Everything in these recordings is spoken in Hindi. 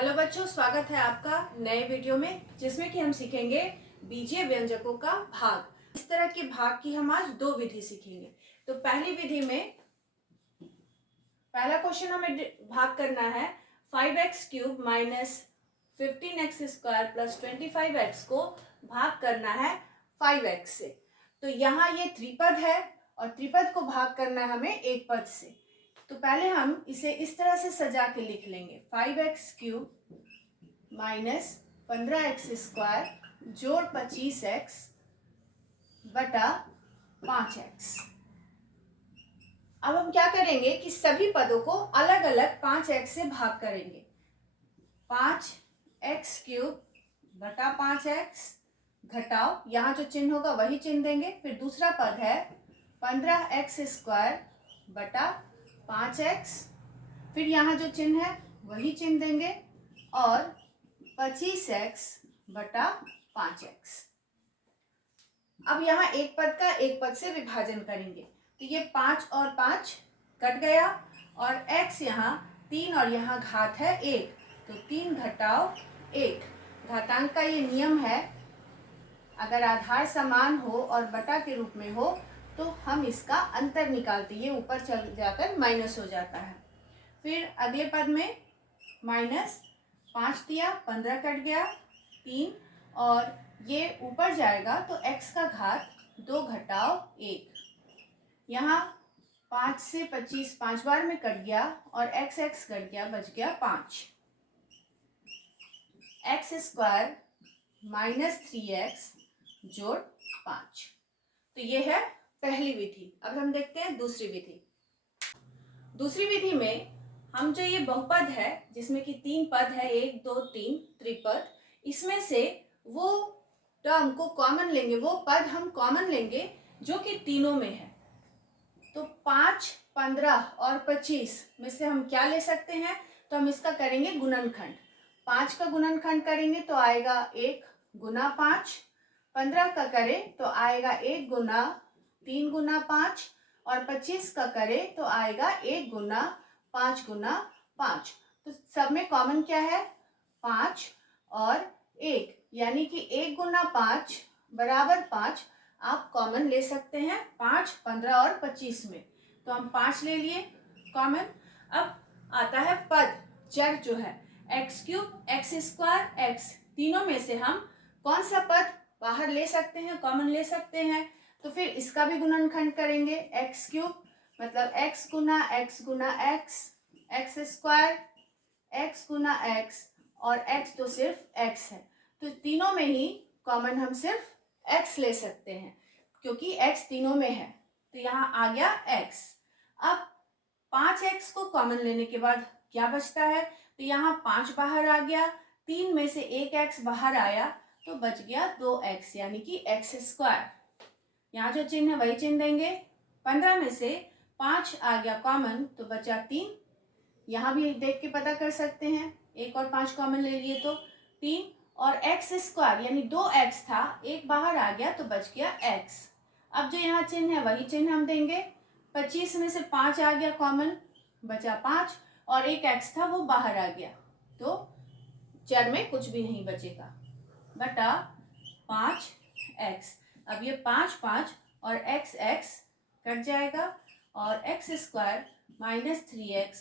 हेलो बच्चों, स्वागत है आपका नए वीडियो में जिसमें कि हम सीखेंगे बीजीय व्यंजकों का भाग। इस तरह के भाग की हम आज दो विधि सीखेंगे। तो पहली विधि में पहला क्वेश्चन हमें भाग करना है 5x³ minus 15x² plus 25x को भाग करना है 5x से। तो यहाँ ये त्रिपद है और त्रिपद को भाग करना है हमें एक पद से। तो पहले हम इसे इस तरह से सजा के लिख लेंगे 5x³ माइनस 15x² जोड़ 25x बटा 5x। अब हम क्या करेंगे कि सभी पदों को अलग अलग 5x से भाग करेंगे। 5x³ बटा 5x घटाओ, यहाँ जो चिन्ह होगा वही चिन्ह देंगे। फिर दूसरा पद है 15x² बटा 5x, फिर यहाँ जो चिन्ह है वही चिन्ह देंगे और 25x बटा 5x। अब यहाँ एक पद का एक पद से विभाजन करेंगे तो ये 5 और 5 कट गया और x यहाँ 3 और यहाँ घात है 1, तो 3 घटाओ 1। घातांक का ये नियम है, अगर आधार समान हो और बटा के रूप में हो तो हम इसका अंतर निकालते, ये ऊपर चल जाकर माइनस हो जाता है। फिर अगले पद में माइनस 5 दिया, 15 कट गया 3 और ये ऊपर जाएगा तो x का घात 2 घटाओ 1। यहाँ 5 से 25 5 बार में कट गया और x कट गया, बच गया 5। x² माइनस 3x जोड़ 5। तो ये है पहली विधि। अब हम देखते हैं दूसरी विधि। दूसरी विधि में हम जो ये बहुपद है जिसमें कि 3 पद है 1 2 3 त्रिपद, इसमें से वो टर्म को कॉमन लेंगे, वो पद हम कॉमन लेंगे जो कि तीनों में है। तो 5, 15 और 25 में से हम क्या ले सकते हैं, तो हम इसका करेंगे गुणनखंड। 5 का गुणनखंड करेंगे तो आएगा 1 गुना 5, 15 का करें तो आएगा 1 गुना 3 गुना 5 और 25 का करें तो आएगा 1 गुना 5 गुना 5। तो सब में कॉमन क्या है 5 और 1, यानी कि 1 गुना 5 बराबर 5 आप कॉमन ले सकते हैं 5, 15 और 25 में। तो हम 5 ले लिए कॉमन। अब आता है पद चर जो है x³ x² x, तीनों में से हम कौन सा पद बाहर ले सकते हैं, कॉमन ले सकते हैं। तो फिर इसका भी गुणनखंड करेंगे x³ मतलब x गुना x गुना x, x² x गुना x और x तो सिर्फ x है, तो तीनों में ही कॉमन हम सिर्फ x ले सकते हैं क्योंकि x तीनों में है। तो यहाँ आ गया x। अब 5x को कॉमन लेने के बाद क्या बचता है, तो यहाँ 5 बाहर आ गया, 3 में से 1x बाहर आया तो बच गया 2x यानी कि x²। यहाँ जो चिन्ह है वही चिन्ह देंगे। 15 में से 5 आ गया कॉमन तो बचा 3, यहाँ भी देख के पता कर सकते हैं, 1 और 5 कॉमन ले लिए तो 3 और x² यानी 2x था, 1 बाहर आ गया तो बच गया x। अब जो यहाँ चिन्ह है वही चिन्ह हम देंगे। 25 में से 5 आ गया कॉमन, बचा 5 और 1x था वो बाहर आ गया तो चर में कुछ भी नहीं बचेगा, बटा 5x। अब ये 5 5 और x कट जाएगा और x² माइनस 3x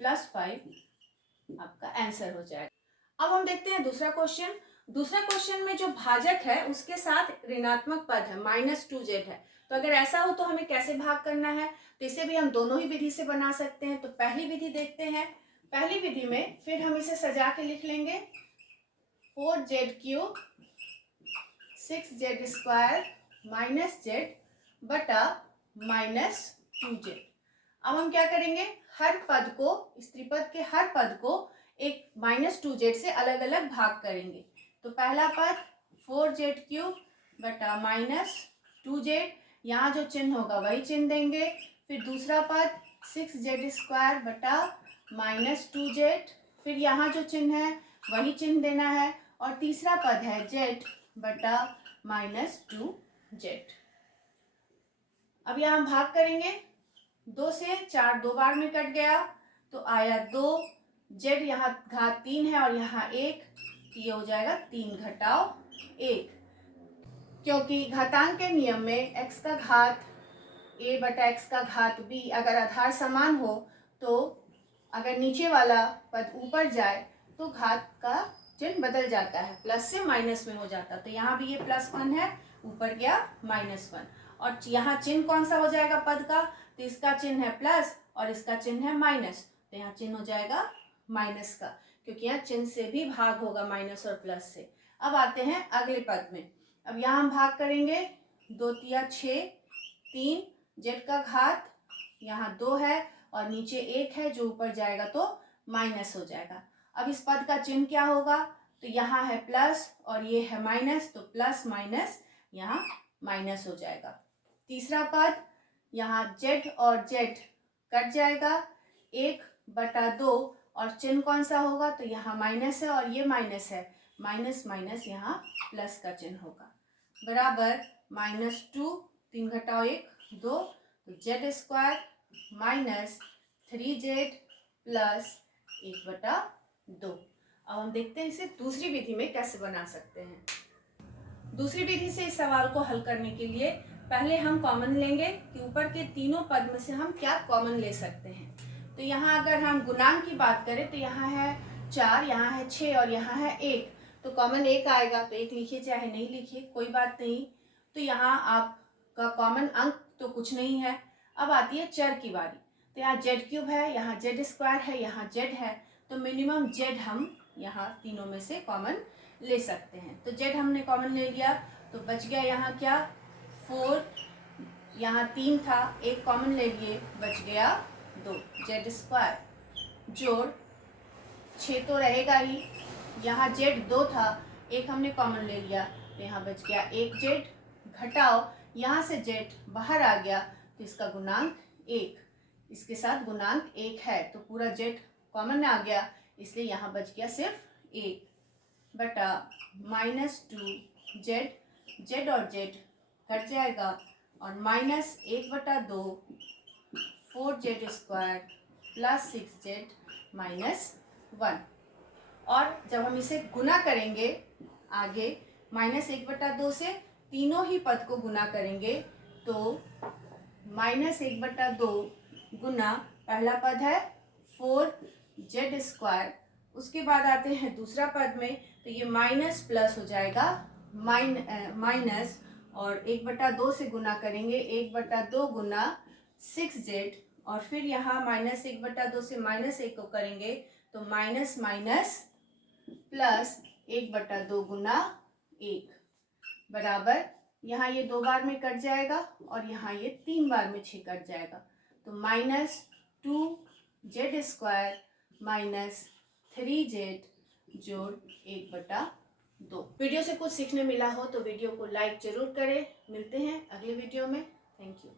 प्लस 5 आपका आंसर हो जाएगा। अब हम देखते हैं दूसरा क्वेश्चन। दूसरा क्वेश्चन में जो भाजक है उसके साथ ऋणात्मक पद है -2z है। तो अगर ऐसा हो तो हमें कैसे भाग करना है, तो इसे भी हम दोनों ही विधि से बना सकते हैं। तो पहली विधि देखते हैं। पहली विधि में फिर हम इसे सजा के लिख लेंगे 4z³ 6z² माइनस z बटा -2z। अब हम क्या करेंगे, हर पद को, इस त्रिपद के हर पद को एक -2z से अलग अलग भाग करेंगे। तो पहला पद 4z³ बटा -2z, यहाँ जो चिन्ह होगा वही चिन्ह देंगे। फिर दूसरा पद 6z² बटा -2z, फिर यहाँ जो चिन्ह है वही चिन्ह देना है। और तीसरा पद है z बटा -2z। अब यहाँ भाग करेंगे 2 से 4, 2 बार में कट गया तो आया 2, जेड यहाँ घात 3 है और यहाँ 1, ये हो जाएगा 3 घटाओ 1, क्योंकि घातांक के नियम में x का घात a बटा x का घात b अगर आधार समान हो तो अगर नीचे वाला पद ऊपर जाए तो घात का चिन्ह बदल जाता है, प्लस से माइनस में हो जाता है। तो यहाँ भी ये +1 है, ऊपर गया -1, और यहाँ चिन्ह कौन सा हो जाएगा पद का, तो इसका चिन्ह है प्लस और इसका चिन्ह है माइनस, तो यहाँ चिन्ह हो जाएगा माइनस का, क्योंकि यहाँ चिन्ह से भी भाग होगा माइनस और प्लस से। अब आते हैं अगले पद में। अब यहाँ हम भाग करेंगे, 2 तिया 6, 3 जेड का घात यहाँ 2 है और नीचे 1 है, जो ऊपर जाएगा तो माइनस हो जाएगा। अब इस पद का चिन्ह क्या होगा, तो यहाँ है प्लस और ये है माइनस, तो प्लस माइनस यहाँ माइनस हो जाएगा। तीसरा पद, यहाँ जेड और जेड कट जाएगा, 1/2 और चिन्ह कौन सा होगा, तो यहाँ माइनस है और ये माइनस है, माइनस माइनस यहाँ प्लस का चिन्ह होगा, बराबर -2, 3 घटाओ 1 2, तो z² माइनस 3z प्लस 1/2। अब हम देखते हैं इसे दूसरी विधि में कैसे बना सकते हैं। दूसरी विधि से इस सवाल को हल करने के लिए पहले हम कॉमन लेंगे कि ऊपर के तीनों पद में से हम क्या कॉमन ले सकते हैं। तो यहाँ अगर हम गुणांक की बात करें तो यहाँ है 4, यहाँ है 6 और यहाँ है 1, तो कॉमन 1 आएगा, तो 1 लिखिए चाहे नहीं लिखिए कोई बात नहीं। तो यहाँ आपका कॉमन अंक तो कुछ नहीं है। अब आती है चर की बारी, तो यहाँ z³ है, यहाँ z² है, यहाँ z है, तो मिनिमम z हम यहाँ तीनों में से कॉमन ले सकते हैं। तो z हमने कॉमन ले लिया, तो बच गया यहाँ क्या 4, यहाँ 3 था, 1 कॉमन ले लिए, बच गया 2, z² जोड़ 6 तो रहेगा ही, यहाँ z 2 था, 1 हमने कॉमन ले लिया, तो यहाँ बच गया 1z, घटाओ यहाँ से z बाहर आ गया तो इसका गुणांक 1, इसके साथ गुणांक 1 है, तो पूरा z कॉमन आ गया, इसलिए यहाँ बच गया सिर्फ 1 बटा -2z, z और z कट जाएगा और -1/2 4z² प्लस 6z -1। और जब हम इसे गुना करेंगे आगे -1/2 से तीनों ही पद को गुना करेंगे, तो -1/2 गुना पहला पद है 4z², उसके बाद आते हैं दूसरा पद में, तो ये माइनस प्लस हो जाएगा माइनस, और 1/2 से गुना करेंगे, 1/2 गुना 6z, और फिर यहाँ -1/2 से -1 को करेंगे तो माइनस माइनस प्लस 1/2 गुना 1 बराबर, यहाँ ये 2 बार में कट जाएगा और यहाँ ये 3 बार में 6 कट जाएगा, तो -2z² माइनस 3z जोड़ 1/2। वीडियो से कुछ सीखने मिला हो तो वीडियो को लाइक जरूर करें। मिलते हैं अगले वीडियो में। Thank you.